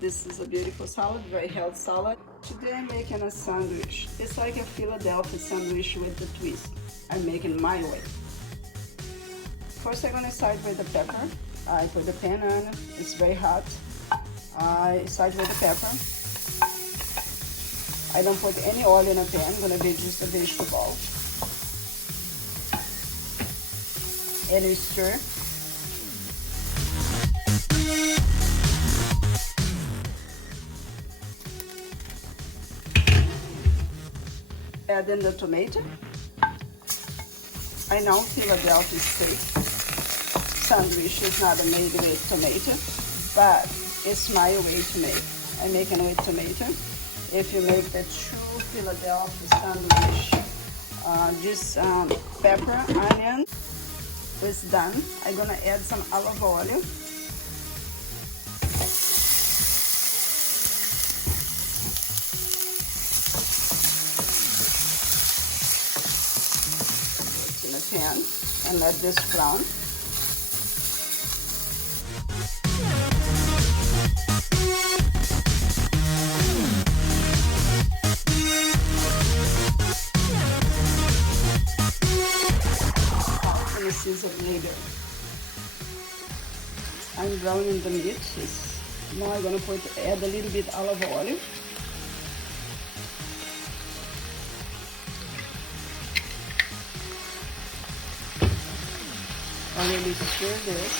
This is a beautiful salad, very healthy salad. Today I'm making a sandwich. It's like a Philadelphia sandwich with the twist. I'm making my way. First I'm gonna start with the pepper. I put the pan on, it's very hot. I start with the pepper. I don't put any oil in a pan, I'm gonna be just a vegetable. And we stir. Add in the tomato. I know Philadelphia steak sandwich is not made with tomato, but it's my way to make. I'm making with tomato. If you make the true Philadelphia sandwich, just pepper, onion is done. I'm gonna add some olive oil. In a pan and let this brown. Of later. I'm browning the meat. Now I'm gonna add a little bit olive oil. I really stir this.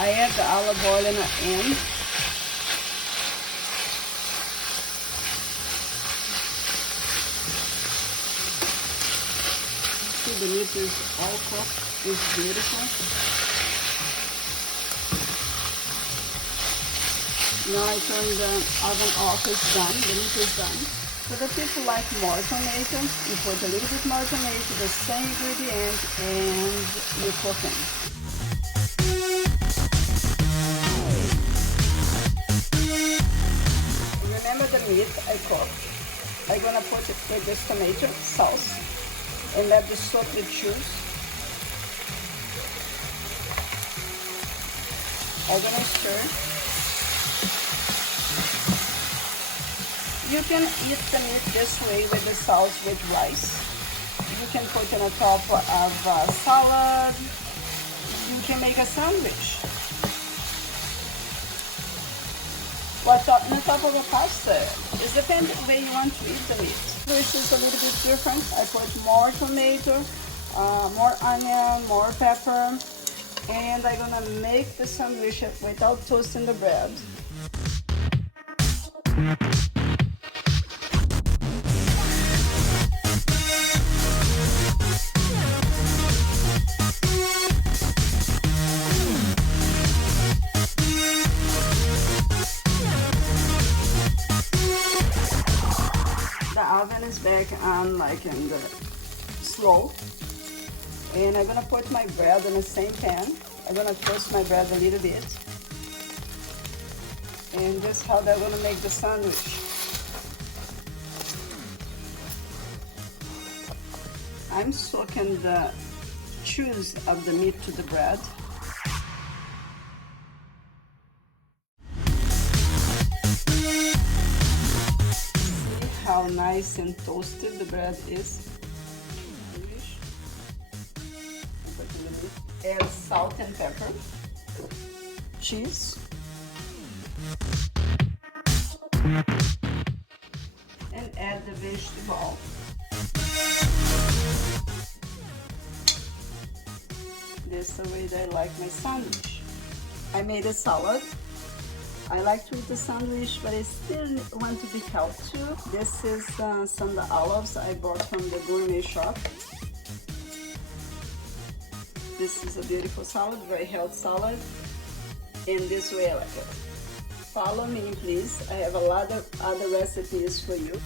I add the olive oil in the end. The meat is all cooked, it's beautiful. Now I turn the oven off, it's done, the meat is done. For the people like more tomato, you put a little bit more tomato, the same ingredient, and you cook it. Remember the meat I cooked? I'm gonna put it with this tomato sauce. And let the soak the juice. I'm gonna stir. You can eat the meat this way with the sauce with rice. You can put it on top of salad. You can make a sandwich. What's on the top of a pasta? It depends on the way you want to eat the meat. This is a little bit different. I put more tomato, more onion, more pepper, and I'm gonna make the sandwich without toasting the bread. The oven is back on like in the slow, and I'm gonna put my bread in the same pan. I'm gonna toast my bread a little bit, and this is how they're gonna make the sandwich. I'm soaking the juice of the meat to the bread. How nice and toasted the bread is. Add salt and pepper, cheese, and add the vegetable. This is the way that I like my sandwich. I made a salad. I like to eat the sandwich, but I still want to be healthy too. This is some olives I bought from the gourmet shop. This is a beautiful salad, very healthy salad. In this way I like it. Follow me please, I have a lot of other recipes for you.